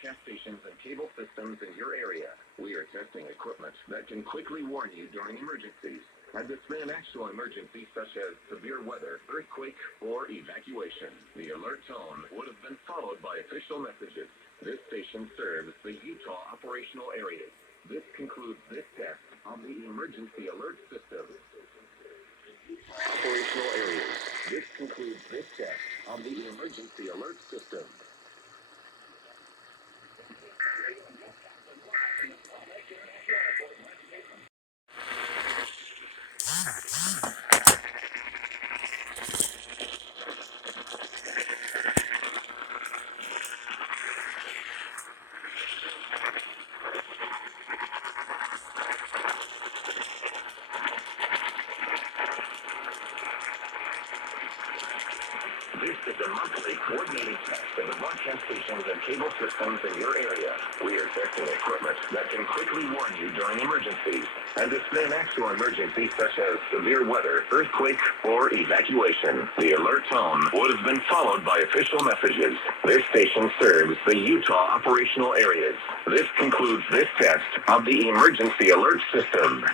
broadcast stations and cable systems in your area. We are testing equipment that can quickly warn you during emergencies and display an actual emergency such as severe weather, earthquake, or evacuation. The alert tone would have been followed by official messages. This station serves the Utah operational areas. This concludes this test of the emergency alert system. Operational areas. This concludes this test of the emergency alert system. This is a monthly coordinated test of the broadcast stations and cable systems in your area. We are testing equipment that can quickly warn you during emergencies and display an actual emergency such as severe weather, earthquake, or evacuation. The alert tone would have been followed by official messages. This station serves the Utah operational areas. This concludes this test of the emergency alert system.